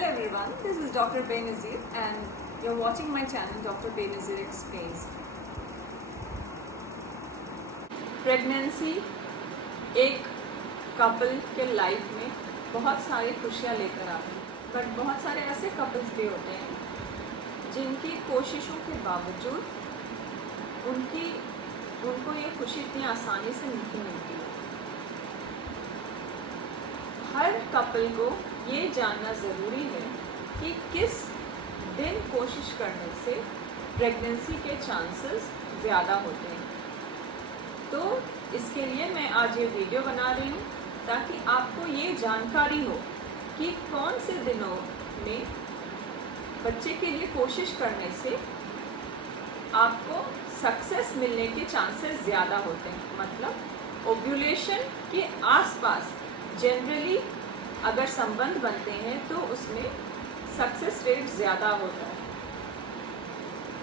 Hello everyone, this is Dr. Benazir and you're watching my channel Dr. Benazir Explains. Pregnancy एक couple के life में बहुत सारी खुशियाँ लेकर आती है, बट बहुत सारे ऐसे कपल्स भी होते हैं जिनकी कोशिशों के बावजूद उनको ये खुशी इतनी आसानी से नहीं मिलती है। हर कपल को ये जानना ज़रूरी है कि किस दिन कोशिश करने से प्रेगनेंसी के चांसेस ज़्यादा होते हैं। तो इसके लिए मैं आज ये वीडियो बना रही हूँ ताकि आपको ये जानकारी हो कि कौन से दिनों में बच्चे के लिए कोशिश करने से आपको सक्सेस मिलने के चांसेस ज़्यादा होते हैं। मतलब ओव्यूलेशन के आसपास जनरली अगर संबंध बनते हैं तो उसमें सक्सेस रेट ज़्यादा होता है।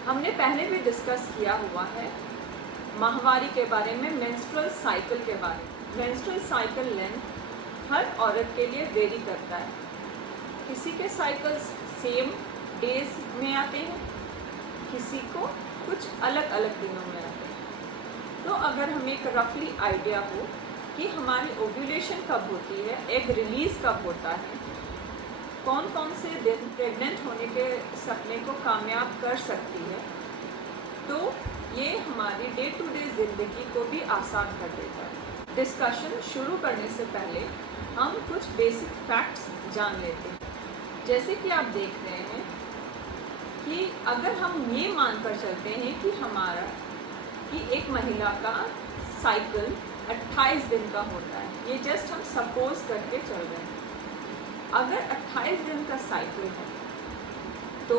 हमने पहले भी डिस्कस किया हुआ है माहवारी के बारे में, मेंस्ट्रुअल साइकिल के बारे में। मेंस्ट्रुअल साइकिल लेंथ हर औरत के लिए वेरी करता है। किसी के साइकिल्स सेम डेज में आते हैं, किसी को कुछ अलग अलग दिनों में आते हैं। तो अगर हमें एक रफली आइडिया हो कि हमारी ओव्यूलेशन कब होती है, एग रिलीज़ कब होता है, कौन कौन से दिन प्रेग्नेंट होने के सपने को कामयाब कर सकती है, तो ये हमारी डे टू डे ज़िंदगी को भी आसान कर देता है। डिस्कशन शुरू करने से पहले हम कुछ बेसिक फैक्ट्स जान लेते हैं। जैसे कि आप देख रहे हैं कि अगर हम ये मानकर चलते हैं कि एक महिला का साइकिल 28 दिन का होता है, ये जस्ट हम सपोज करके चल रहे हैं। अगर 28 दिन का साइकिल है तो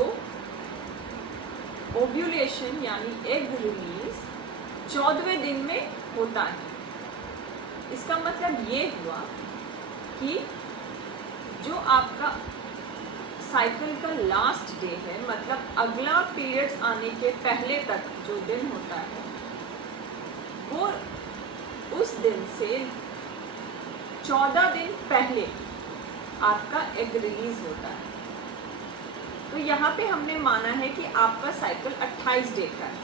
ओव्यूलेशन यानी एग रिलीज 14वें दिन में होता है। इसका मतलब ये हुआ कि जो आपका साइकिल का लास्ट डे है, मतलब अगला पीरियड्स आने के पहले तक जो दिन होता है, वो उस दिन से 14 दिन पहले आपका एग रिलीज होता है। तो यहाँ पे हमने माना है कि आपका साइकिल 28 डे का है,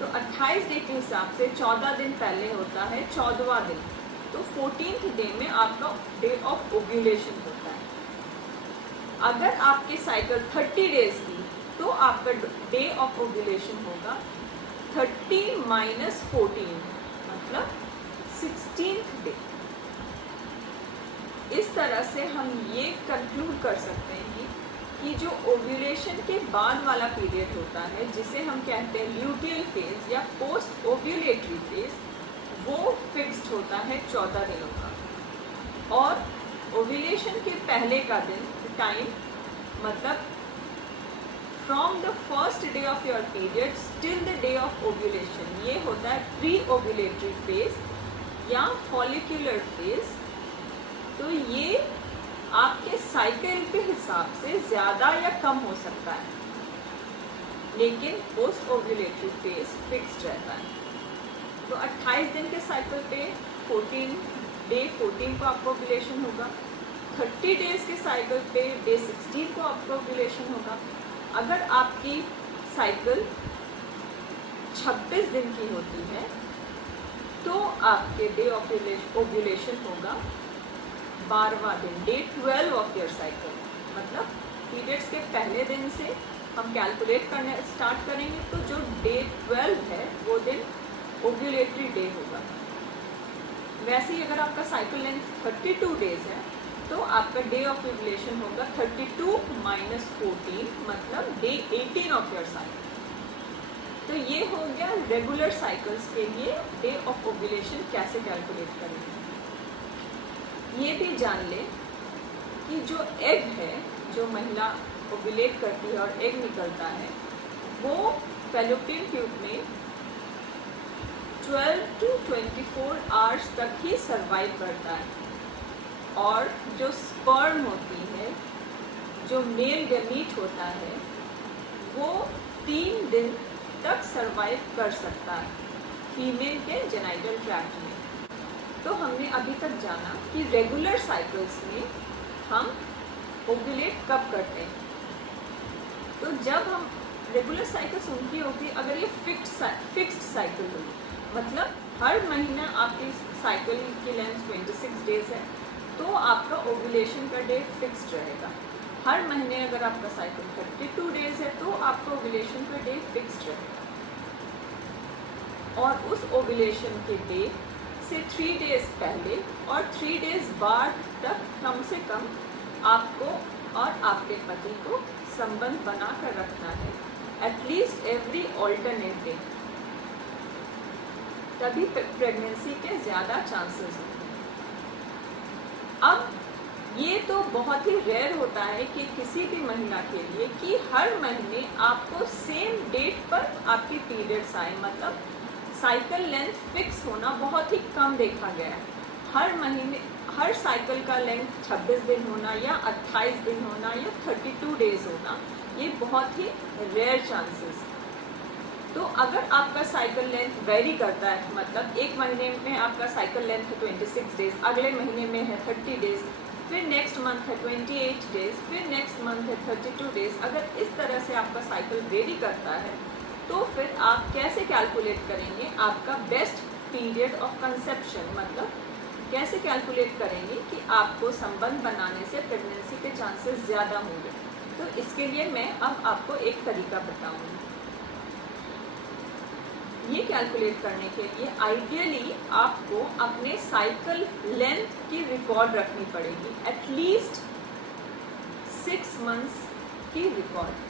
तो 28 डे के हिसाब से 14 दिन पहले होता है 14वां दिन, तो 14th डे में आपका डे ऑफ ओव्यूलेशन होता है। अगर आपकी साइकिल 30 डेज की, तो आपका डे ऑफ ओव्यूलेशन होगा 30 - 14, मतलब 16th डे। इस तरह से हम ये कंक्लूड कर सकते हैं कि जो ओव्यूलेशन के बाद वाला पीरियड होता है, जिसे हम कहते हैं ल्यूटियल फेज या पोस्ट ओव्यूलेटरी फेज, वो फिक्स्ड होता है 14 दिनों का। और ओव्यूलेशन के पहले का दिन टाइम, मतलब from the first day of your period till the day of ovulation, ये होता है प्री ओव्यूलेटरी फेज या फॉलिक्यूलर फेज। तो ये आपके साइकिल के हिसाब से ज़्यादा या कम हो सकता है, लेकिन पोस्ट ओव्यूलेटरी फेज फिक्स्ड रहता है। तो 28 दिन के साइकिल पे डे 14 को आपको ओव्यूलेशन होगा, 30 डेज के साइकिल पे डे 16 को आपको ओव्यूलेशन होगा। अगर आपकी साइकिल 26 दिन की होती है तो आपके डे ऑफ ओव्यूलेशन होगा 12वां दिन, डे 12 ऑफ योर साइकिल। मतलब पीरियड्स के पहले दिन से हम कैलकुलेट करने स्टार्ट करेंगे, तो जो डे 12 है वो दिन ओव्यूलेटरी डे होगा। वैसे ही अगर आपका साइकिल लेंथ 32 डेज है तो आपका डे ऑफ ओव्यूलेशन होगा 32 - 14, मतलब डे 18 ऑफ योर साइकिल। तो ये हो गया रेगुलर साइकिल्स के लिए डे ऑफ ओव्यूलेशन कैसे कैलकुलेट करेंगे। ये भी जान लें कि जो एग है, जो महिला ओव्यूलेट करती है और एग निकलता है, वो फैलोपियन ट्यूब में 12 to 24 आवर्स तक ही सर्वाइव करता है। और जो स्पर्म होती है, जो मेल गमीट होता है, वो 3 दिन तक सर्वाइव कर सकता है फीमेल के जेनाइटल ट्रैक्ट में। तो हमने अभी तक जाना कि रेगुलर साइकिल्स में हम ओव्यूलेट कब करते हैं? तो जब हम रेगुलर साइकिल्स उनकी होगी अगर ये फिक्स्ड साइकिल होगी, मतलब हर महीना आपकी साइकिल की लेंथ 26 डेज है तो आपका ओव्यूलेशन का डे फिक्स्ड रहेगा। हर महीने अगर आपका साइकिल 32 डेज है तो आपका ओव्यूलेशन का डे फिक्स्ड रहेगा। और उस ओव्यूलेशन के डे से 3 डेज पहले और 3 डेज बाद तक कम से कम आपको और आपके पति को संबंध बना कर रखना है, एटलीस्ट एवरी ऑल्टरनेट डे, तभी प्रेगनेंसी के ज़्यादा चांसेस होंगे। अब ये तो बहुत ही रेयर होता है कि किसी भी महिला के लिए कि हर महीने आपको सेम डेट पर आपकी पीरियड्स आए, मतलब साइकिल लेंथ फिक्स होना बहुत ही कम देखा गया है। हर महीने हर साइकिल का लेंथ 26 दिन होना या 28 दिन होना या 32 डेज होना, ये बहुत ही रेयर चांसेस। तो अगर आपका साइकिल लेंथ वेरी करता है, मतलब एक महीने में आपका साइकिल लेंथ है 26 डेज, अगले महीने में है 30 डेज, फिर नेक्स्ट मंथ है 28 डेज, फिर नेक्स्ट मंथ है 32 डेज, अगर इस तरह से आपका साइकिल वेरी करता है तो फिर आप कैसे कैलकुलेट करेंगे आपका बेस्ट पीरियड ऑफ कंसेप्शन, मतलब कैसे कैलकुलेट करेंगे कि आपको संबंध बनाने से प्रेगनेंसी के चांसेस ज़्यादा होंगे। तो इसके लिए मैं अब आपको एक तरीका बताऊंगी। ये कैलकुलेट करने के लिए आइडियली आपको अपने साइकिल लेंथ की रिकॉर्ड रखनी पड़ेगी, एटलीस्ट 6 मंथ्स की रिकॉर्ड।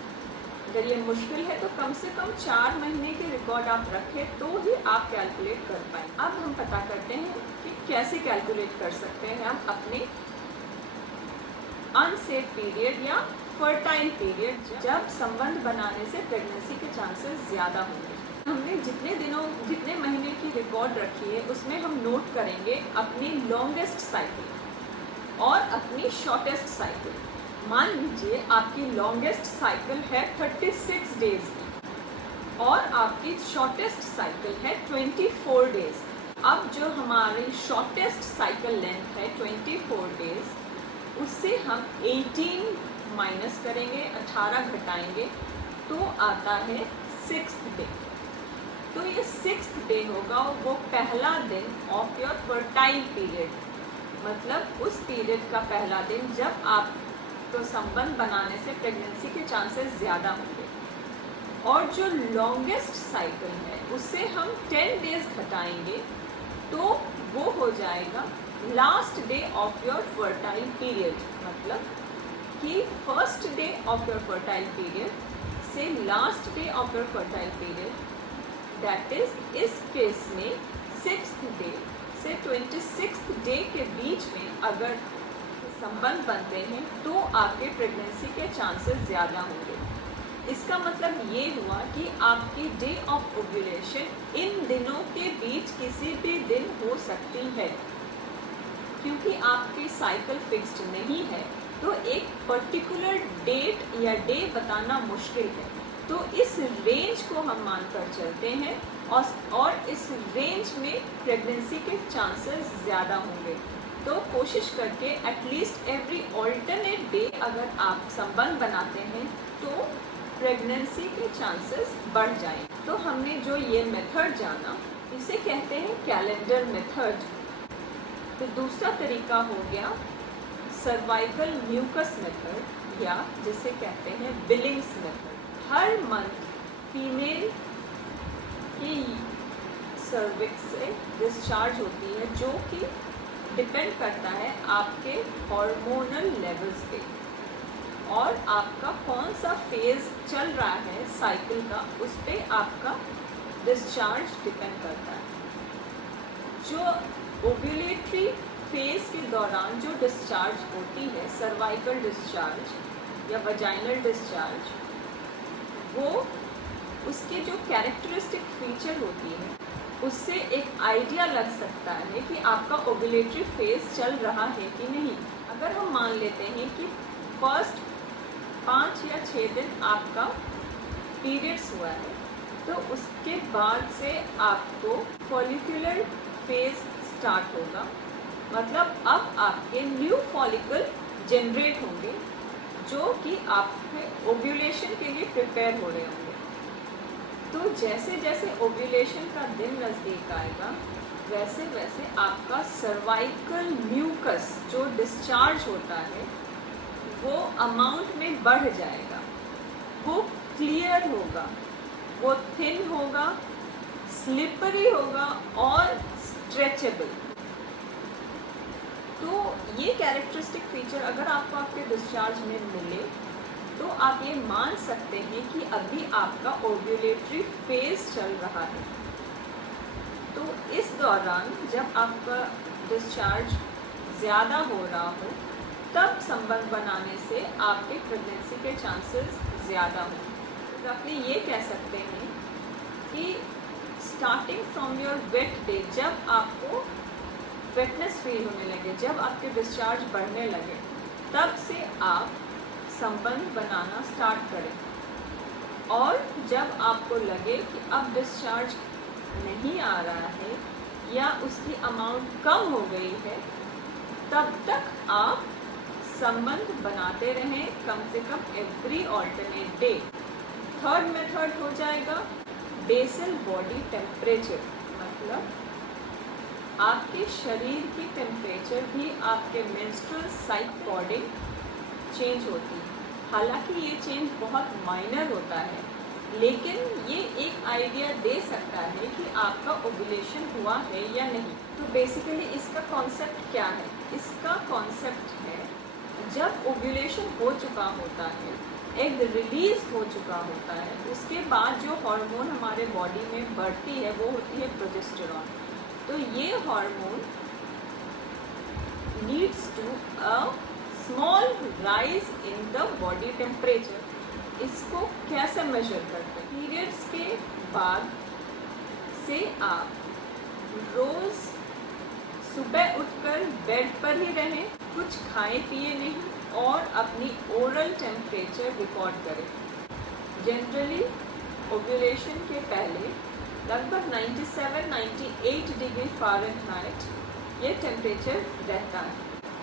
अगर ये मुश्किल है तो कम से कम 4 महीने के रिकॉर्ड आप रखें तो ही आप कैलकुलेट कर पाएँ। अब हम पता करते हैं कि कैसे कैलकुलेट कर सकते हैं हम अपने अनसेफ पीरियड या फर्टाइल पीरियड, जब संबंध बनाने से प्रेगनेंसी के चांसेस ज़्यादा होंगे। हमने जितने महीने की रिकॉर्ड रखी है उसमें हम नोट करेंगे अपनी लॉन्गेस्ट साइकिल और अपनी शॉर्टेस्ट साइकिल। मान लीजिए आपकी लॉन्गेस्ट साइकिल है 36 डेज की और आपकी शॉर्टेस्ट साइकिल है 24 डेज। अब जो हमारी शॉर्टेस्ट साइकिल लेंथ है 24 डेज, उससे हम 18 माइनस करेंगे, 18 घटाएंगे तो आता है 6th डे। तो ये 6th डे होगा वो पहला दिन ऑफ योर फर्टाइल पीरियड, मतलब उस पीरियड का पहला दिन जब आप तो संबंध बनाने से प्रेगनेंसी के चांसेस ज़्यादा होंगे। और जो लॉन्गेस्ट साइकिल है उससे हम 10 डेज घटाएंगे तो वो हो जाएगा last day of your fertile period, मतलब कि first day of your fertile period से last day of your fertile period, that is इस केस में 6th डे से 26th डे के बीच में अगर संबंध बनते हैं तो आपके प्रेगनेंसी के चांसेस ज़्यादा होंगे। इसका मतलब ये हुआ कि आपकी डे ऑफ ओव्यूलेशन इन दिनों के बीच किसी भी दिन हो सकती है। क्योंकि आपकी साइकिल फिक्स्ड नहीं है तो एक पर्टिकुलर डेट या डे बताना मुश्किल है, तो इस रेंज को हम मानकर चलते हैं और इस रेंज में प्रेगनेंसी के चांसेस ज़्यादा होंगे। तो कोशिश करके एटलीस्ट एवरी ऑल्टरनेट डे अगर आप संबंध बनाते हैं तो प्रेगनेंसी के चांसेस बढ़ जाएं। तो हमने जो ये मेथड जाना इसे कहते हैं कैलेंडर मेथड। तो दूसरा तरीका हो गया सर्वाइकल म्यूकस मेथड, या जिसे कहते हैं बिलिंग्स मेथड। हर मंथ फीमेल की सर्विक्स से डिस्चार्ज होती है, जो कि डिपेंड करता है आपके हार्मोनल लेवल्स पे और आपका कौन सा फेज़ चल रहा है साइकिल का, उस पर आपका डिस्चार्ज डिपेंड करता है। जो ओव्यूलेटरी फेज़ के दौरान जो डिस्चार्ज होती है, सर्वाइकल डिस्चार्ज या वजाइनल डिस्चार्ज, वो उसके जो कैरेक्टरिस्टिक फीचर होती है उससे एक आइडिया लग सकता है कि आपका ओव्यूलेटरी फेज़ चल रहा है कि नहीं। अगर हम मान लेते हैं कि फर्स्ट 5 या 6 दिन आपका पीरियड्स हुआ है तो उसके बाद से आपको फॉलिकुलर फेज़ स्टार्ट होगा, मतलब अब आपके न्यू फॉलिकल जनरेट होंगे जो कि आपके ओव्यूलेशन के लिए प्रिपेयर हो रहे होंगे। तो जैसे जैसे ओव्यूलेशन का दिन नज़दीक आएगा वैसे वैसे आपका सर्वाइकल म्यूकस जो डिस्चार्ज होता है वो अमाउंट में बढ़ जाएगा, वो क्लियर होगा, वो थिन होगा, स्लिपरी होगा और स्ट्रेचेबल। तो ये कैरेक्टरिस्टिक फीचर अगर आपको आपके डिस्चार्ज में मिले तो आप ये मान सकते हैं कि अभी आपका ओव्यूलेटरी फेज चल रहा है। तो इस दौरान जब आपका डिस्चार्ज ज़्यादा हो रहा हो तब संबंध बनाने से आपके प्रेगनेंसी के चांसेस ज़्यादा हों। रफली ये कह सकते हैं कि starting from your weight day, जब आपको वेटनेस फील होने लगे, जब आपके डिस्चार्ज बढ़ने लगे, तब से आप संबंध बनाना स्टार्ट करें। और जब आपको लगे कि अब डिस्चार्ज नहीं आ रहा है या उसकी अमाउंट कम हो गई है, तब तक आप संबंध बनाते रहें, कम से come every alternate day. Third method हो जाएगा बेसल बॉडी टेम्परेचर, मतलब आपके शरीर की टेम्परेचर भी आपके मेंस्ट्रुअल साइकिल अकॉर्डिंग चेंज होती है। हालांकि ये चेंज बहुत माइनर होता है, लेकिन ये एक आइडिया दे सकता है कि आपका ओव्यूलेशन हुआ है या नहीं। तो बेसिकली इसका कॉन्सेप्ट क्या है? इसका कॉन्सेप्ट है जब ओव्यूलेशन हो चुका होता है, एग रिलीज हो चुका होता है, उसके बाद जो हार्मोन हमारे बॉडी में बढ़ती है वो होती है प्रोजेस्टेरॉन। तो ये hormone leads to a small rise in the body temperature. इसको कैसे मेजर करते हैं? पीरियड्स के बाद से आप रोज सुबह उठकर बेड पर ही रहें, कुछ खाए पिए नहीं और अपनी ओरल टेम्परेचर रिकॉर्ड करें। जनरली ओव्यूलेशन के पहले लगभग 97-98 डिग्री फ़ारेनहाइट ये टेम्परेचर रहता है।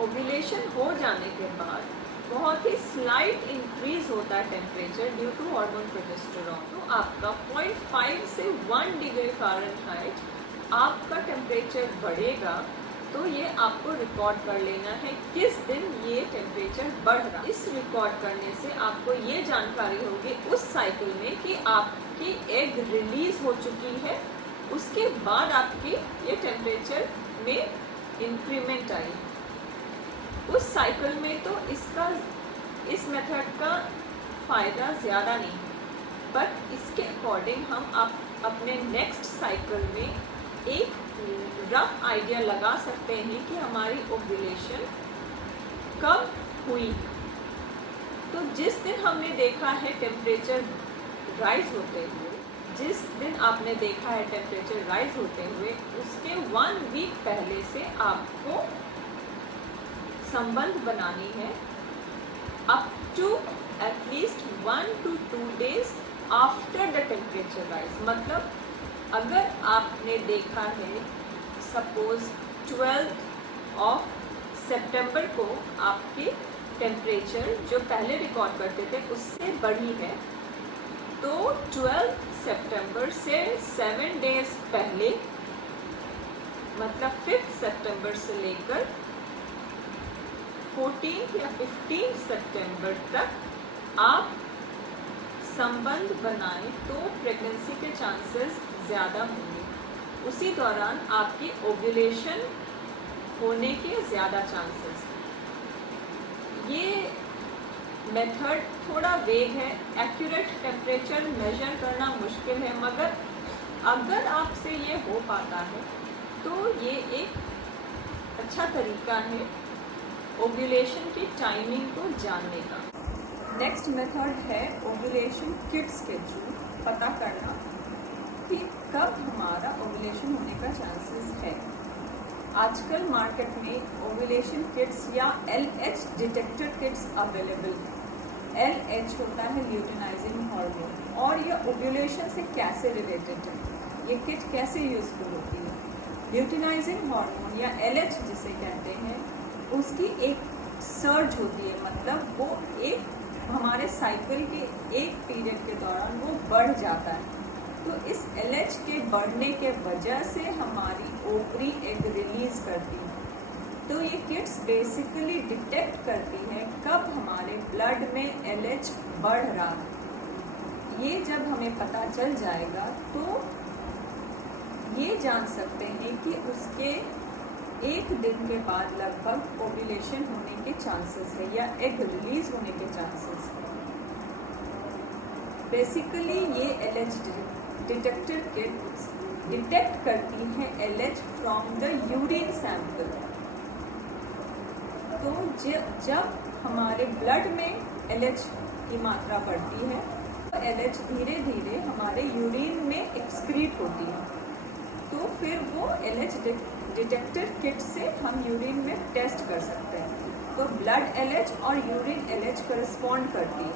ओव्यूलेशन हो जाने के बाद बहुत ही स्लाइट इंक्रीज होता है temperature due to hormone progesterone. तो आपका 0.5 से 1 डिग्री फ़ारेनहाइट आपका टेम्परेचर बढ़ेगा। तो ये आपको रिकॉर्ड कर लेना है किस दिन ये टेम्परेचर बढ़ रहा है। इस रिकॉर्ड करने से आपको ये जानकारी होगी उस साइकिल में कि आपकी एग रिलीज हो चुकी है, उसके बाद आपकी ये टेम्परेचर में इंक्रीमेंट आई। उस साइकिल में तो इस मेथड का फ़ायदा ज़्यादा नहीं है, बट इसके अकॉर्डिंग हम अपने नेक्स्ट साइकिल में एक रफ आइडिया लगा सकते हैं कि हमारी ओव्यूलेशन कब हुई। तो जिस दिन हमने देखा है टेम्परेचर राइज होते हुए, जिस दिन आपने देखा है टेम्परेचर राइज होते हुए, उसके 1 वीक पहले से आपको संबंध बनानी है up to at least 1 to 2 days after the temperature rise. मतलब अगर आपने देखा है सपोज 12 सितंबर को आपकी टेम्परेचर जो पहले रिकॉर्ड करते थे उससे बढ़ी है, तो 12 सितंबर से 7 डेज पहले मतलब 5 सितंबर से लेकर 14 या 15 सितंबर तक आप संबंध बनाएं तो प्रेगनेंसी के चांसेस ज़्यादा होंगे। उसी दौरान आपकी ओव्यूलेशन होने के ज़्यादा चांसेस। ये मेथड थोड़ा वेग है, एक्यूरेट टेम्परेचर मेजर करना मुश्किल है, मगर अगर आपसे ये हो पाता है तो ये एक अच्छा तरीका है ओव्यूलेशन की टाइमिंग को जानने का। नेक्स्ट मेथड है ओव्यूलेशन किट्स के थ्रू पता करना कि कब हमारा ओव्यूलेशन होने का चांसेस है। आजकल मार्केट में ओव्यूलेशन किट्स या LH डिटेक्टर किट्स अवेलेबल हैं। LH होता है ल्यूटिनाइजिंग हार्मोन और यह ओव्यूलेशन से कैसे रिलेटेड है, ये किट कैसे यूजफुल होती है। ल्यूटिनाइजिंग हार्मोन या LH जिसे कहते हैं, उसकी एक सर्ज होती है, मतलब वो एक हमारे साइकिल के एक पीरियड के दौरान वो बढ़ जाता है। तो इस LH के बढ़ने के वजह से हमारी ओवरी एग रिलीज करती है। तो ये किट्स बेसिकली डिटेक्ट करती है कब हमारे ब्लड में LH बढ़ रहा है। ये जब हमें पता चल जाएगा तो ये जान सकते हैं कि उसके एक दिन के बाद लगभग ओव्यूलेशन होने के चांसेस है या एग रिलीज होने के चांसेस है। बेसिकली ये LH डिटेक्टर किट्स डिटेक्ट करती हैं LH from the urine sample. तो जब हमारे ब्लड में LH की मात्रा बढ़ती है तो LH धीरे धीरे हमारे यूरिन में एक्सक्रीट होती है। तो फिर वो LH डिटेक्टर किट से हम यूरिन में टेस्ट कर सकते हैं। तो ब्लड LH और यूरिन LH करस्पॉन्ड करती है।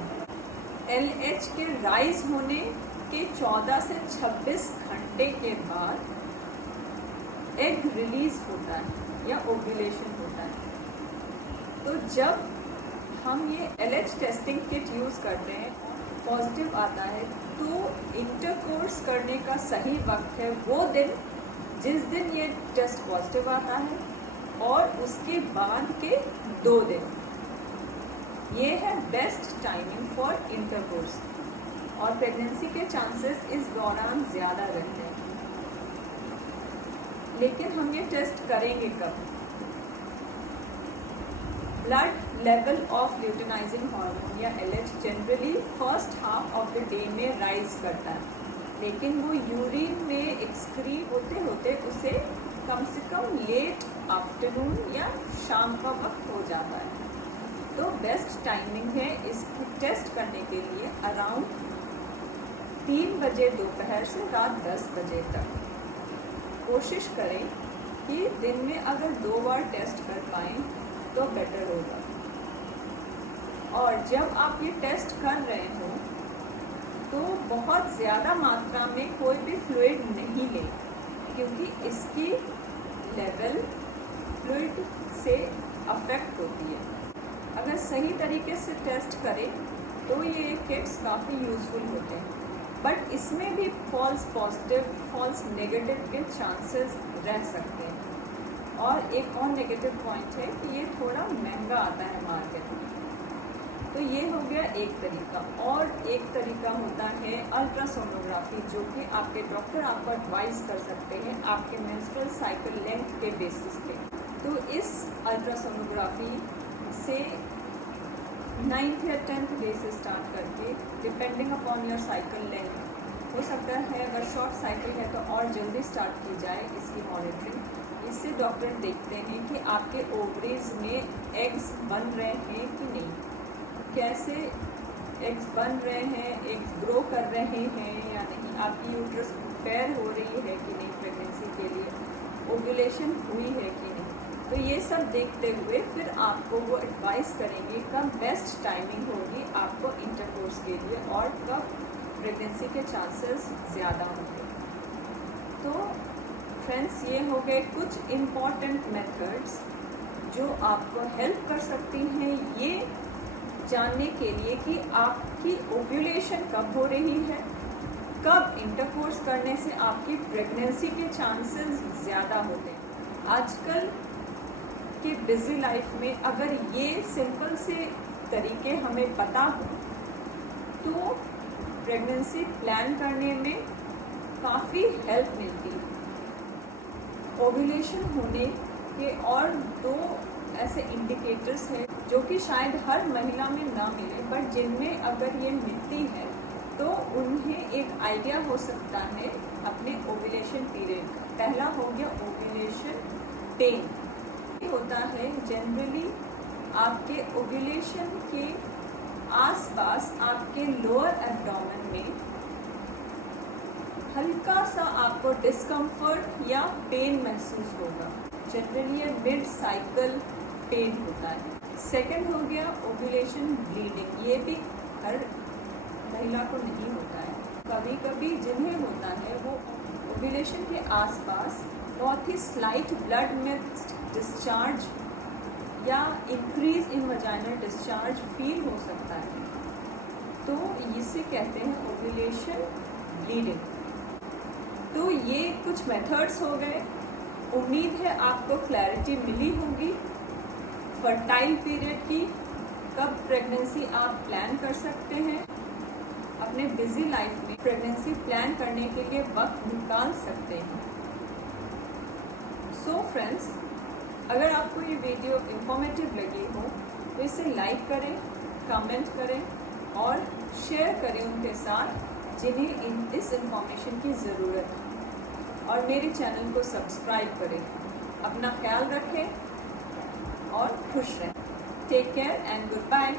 LH के राइज होने के 14 से 26 घंटे के बाद एग रिलीज होता है या ओव्यूलेशन होता है। तो जब हम ये LH टेस्टिंग किट यूज़ करते हैं, पॉजिटिव आता है, तो इंटरकोर्स करने का सही वक्त है वो दिन जिस दिन ये टेस्ट पॉजिटिव आता है और उसके बाद के 2 दिन। ये है बेस्ट टाइमिंग फॉर इंटरकोर्स और प्रेगनेंसी के चांसेस इस दौरान ज़्यादा रहते हैं। लेकिन हम ये टेस्ट करेंगे कब? Blood level of luteinizing hormone या LH generally first half of the day में राइज करता है, लेकिन वो यूरिन में एक्सक्रीट होते होते उसे कम से कम लेट आफ्टरनून या शाम का वक्त हो जाता है। तो बेस्ट टाइमिंग है इसको टेस्ट करने के लिए अराउंड 3 बजे दोपहर से रात 10 बजे तक। कोशिश करें कि दिन में अगर 2 बार टेस्ट कर पाएँ तो बेटर होगा। और जब आप ये टेस्ट कर रहे हो तो बहुत ज़्यादा मात्रा में कोई भी फ्लूइड नहीं लें, क्योंकि इसकी लेवल फ्लूइड से अफेक्ट होती है। अगर सही तरीके से टेस्ट करें तो ये किट्स काफ़ी यूज़फुल होते हैं, बट इसमें भी फॉल्स पॉजिटिव फॉल्स नेगेटिव के चांसेस रह सकते हैं। और एक और नेगेटिव पॉइंट है कि ये थोड़ा महंगा आता है मार्केट में। तो ये हो गया एक तरीका। और एक तरीका होता है अल्ट्रासोनोग्राफी, जो कि आपके डॉक्टर आपको एडवाइस कर सकते हैं आपके मेंस्ट्रुअल साइकिल लेंथ के बेसिस पे। तो इस अल्ट्रासोनोग्राफी से 9th या 10th डे से स्टार्ट करके depending upon your cycle length, हो सकता है अगर शॉर्ट साइकिल है तो और जल्दी स्टार्ट की जाए इसकी मॉनिटरिंग। इससे डॉक्टर देखते हैं कि आपके ओवरीज में एग्स बन रहे हैं कि नहीं, कैसे एग्स बन रहे हैं, एग्स ग्रो कर रहे हैं या नहीं, आपकी यूट्रस प्रिपेयर हो रही है कि नहीं प्रेगनेंसी के लिए, ओव्यूलेशन हुई है कि नहीं। तो ये सब देखते हुए फिर आपको वो एडवाइस करेंगे कब बेस्ट टाइमिंग होगी आपको इंटरकोर्स के लिए और कब प्रेगनेंसी के चांसेस ज़्यादा होंगे। तो फ्रेंड्स, ये हो गए कुछ इम्पॉर्टेंट मेथड्स जो आपको हेल्प कर सकती हैं ये जानने के लिए कि आपकी ओव्यूलेशन कब हो रही है, कब इंटरकोर्स करने से आपकी प्रेगनेंसी के चांसेस ज़्यादा होते हैं। आजकल के बिजी लाइफ में अगर ये सिंपल से तरीके हमें पता हो तो प्रेगनेंसी प्लान करने में काफ़ी हेल्प मिलती है। ओव्यूलेशन होने के और 2 ऐसे इंडिकेटर्स हैं जो कि शायद हर महिला में ना मिले, बट जिनमें अगर ये मिलती है तो उन्हें एक आइडिया हो सकता है अपने ओव्यूलेशन पीरियड का। पहला हो गया ओव्यूलेशन पेन। ये होता है जनरली आपके ओव्यूलेशन के आसपास आपके लोअर एब्डोमेन में हल्का सा आपको डिस्कम्फर्ट या पेन महसूस होगा। जनरली ये मिड साइकिल पेन होता है। सेकंड हो गया ओव्यूलेशन ब्लीडिंग। ये भी हर महिला को नहीं होता है, कभी कभी जिन्हें होता है वो ओव्यूलेशन के आसपास बहुत ही स्लाइट ब्लड में डिस्चार्ज या increase in vaginal discharge feel हो सकता है, तो इसे कहते हैं ओव्यूलेशन ब्लीडिंग। तो ये कुछ मेथड्स हो गए। उम्मीद है आपको क्लैरिटी मिली होगी फर्टाइल पीरियड की, कब प्रेगनेंसी आप प्लान कर सकते हैं, अपने बिजी लाइफ में प्रेगनेंसी प्लान करने के लिए वक्त निकाल सकते हैं। सो फ्रेंड्स, अगर आपको ये वीडियो इंफॉर्मेटिव लगी हो तो इसे लाइक करें, कमेंट करें और शेयर करें उनके साथ जिन्हें इस इंफॉर्मेशन की ज़रूरत है, और मेरे चैनल को सब्सक्राइब करें। अपना ख्याल रखें और खुश रहें। Take care and good bye.